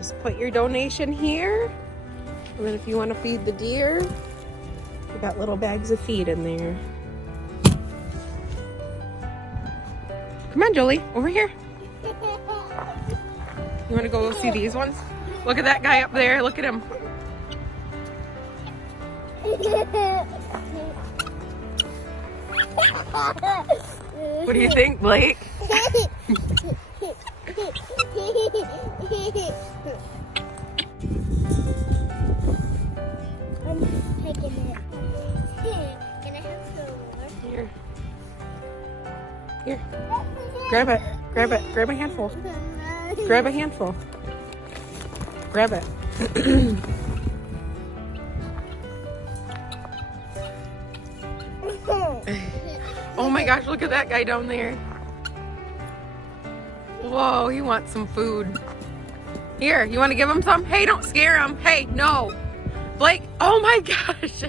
Just put your donation here. And then if you want to feed the deer, we got little bags of feed in there. Come on, Jolie, over here. You want to go see these ones? Look at that guy up there. Look at him. What do you think, Blake? I'm taking it. Can I have some more? Here. Here. Grab it. Grab it. Grab a handful. Grab a handful. Grab it. Oh my gosh, look at that guy down there. Whoa, he wants some food. Here, you want to give him some? Hey, don't scare him. Hey, no. Blake, oh my gosh.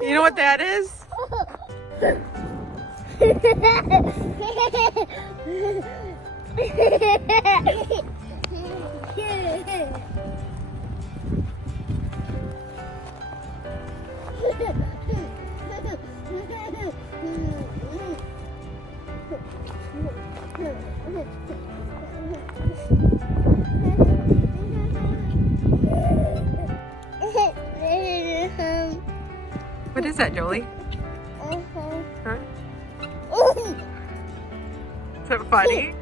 You know what that is? What is that, Jolie? Huh? Is it funny?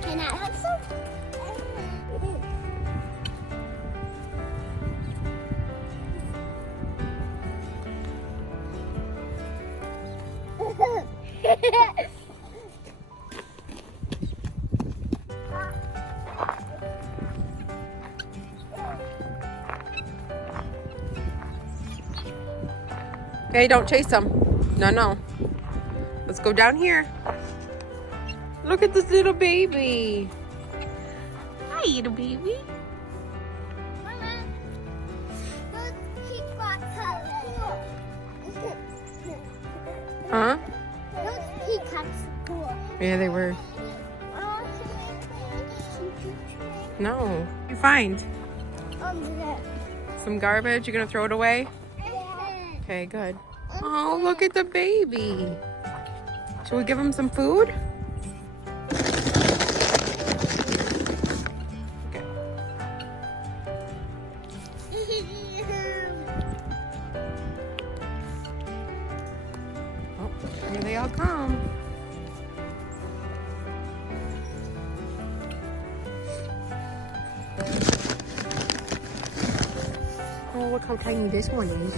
Can I have some? Okay, don't chase them. No, no. Let's go down here. Look at this little baby. Hi, little baby. Mama, those peacocks are cool. Huh? Those peacocks are cool. Yeah, they were. No. You find some garbage? You're gonna throw it away? Okay, good. Oh, look at the baby. Should we give him some food? Okay. Oh, here they all come. Oh, look how tiny this one is.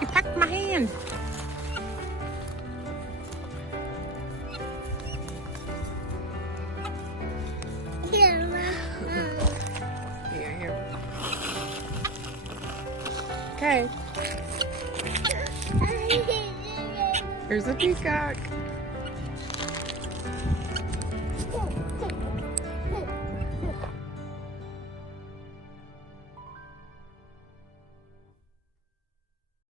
You pecked my hand. Here. Okay. Here's a peacock.